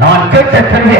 நான் கேட்ட கல்வி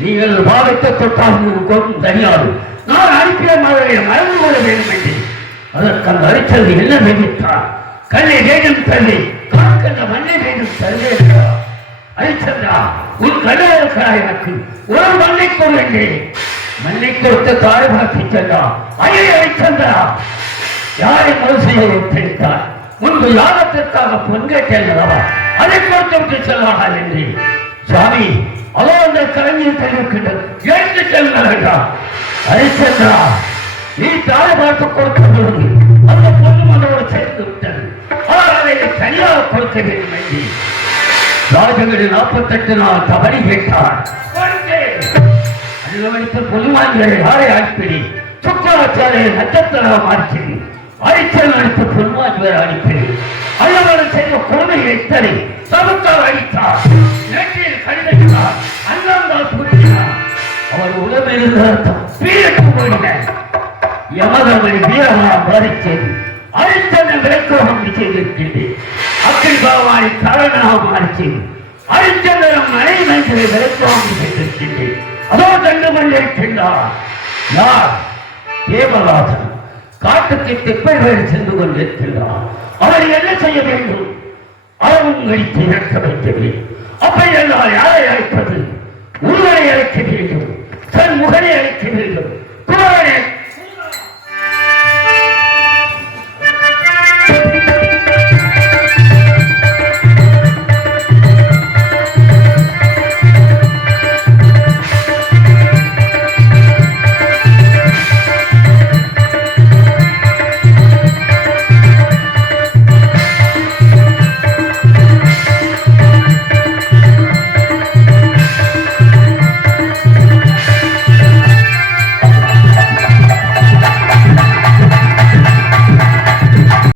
நீங்கள் பாவத்தை தொட்டால் தெரியாது. நான் அனுப்பிய மகளை மறந்து கொள்ள வேண்டும் என்று அதற்கு அந்த அரிச்சல் என்ன தெரிவித்தார்? கல்லை வேணும் தள்ளி காக்கல்ல மண்ணை வேணும் தள்ளி அரிச்சந்திரா, உன் கடை இருக்கிறாய். எனக்கு ஒரு மண்ணை கொள்ளுங்கள். மண்ணை கொடுத்த தாய் பார்த்து சென்றா. ஐயே அரிச்சந்திரா, யாரை மனசையை தெரிவித்தார்? முன்பு யாகத்திற்காக பொன்கேட்டல்லவா, அதை கொடுத்து விட்டு செல்வார்கள் என்று. சுவாமி, அதோ அந்த கலைஞர் தெரிவிக்கின்றது. எழுந்து செல்கிறார். ஹரிச்சந்திரா, நீ தாய் பார்த்து கொடுக்க சொல்லுங்க. அந்த பொண்ணு மனோடு சேர்ந்து விட்டது. ஆனால் அதை தனியாக கொடுக்க வேண்டும் என்று ராஜகடி 48 நாள் தவறி கேட்டார். பொதுவான்கள் யாரை அனுப்பிடி சுக்கராச்சாரிய நட்சத்திரம் மாற்றி அரிச்சல் அளித்த பொன்மாஜ் அனுப்பிடி அல்லவர்கள் செய்த கொடுமையை எத்தனை சமக்கால் அளித்தார். நேற்றில் கடிதார் அண்ணாந்தால் புரிந்தார். அவர் உடம்பிலிருந்து அர்த்தம் பீரட்டு போயினர். யமதமணி வீரமா பாதித்தது அரிச்சந்த விளக்கோகம் செய்திருக்கின்றேன். அக்கினி பகவானை காரணமாக மாறிச்சேன். அரிச்சந்திரம் மனை மனிதரை விளக்கோகம் செய்திருக்கின்றேன். அதோ கண்டு கொண்டிருக்கின்றார். யார்? தேவராசன் காட்டுக்கு தெப்பைகள் சென்று கொண்டிருக்கின்றார். அவரை என்ன செய்ய வேண்டும்? அவரும் அடித்து இறக்க வைத்தது. அப்படி என்றால் யாரை அழைப்பது? உருவனை அழைக்க வேண்டும், தன் முகனை அழைக்க வேண்டும், குமரனை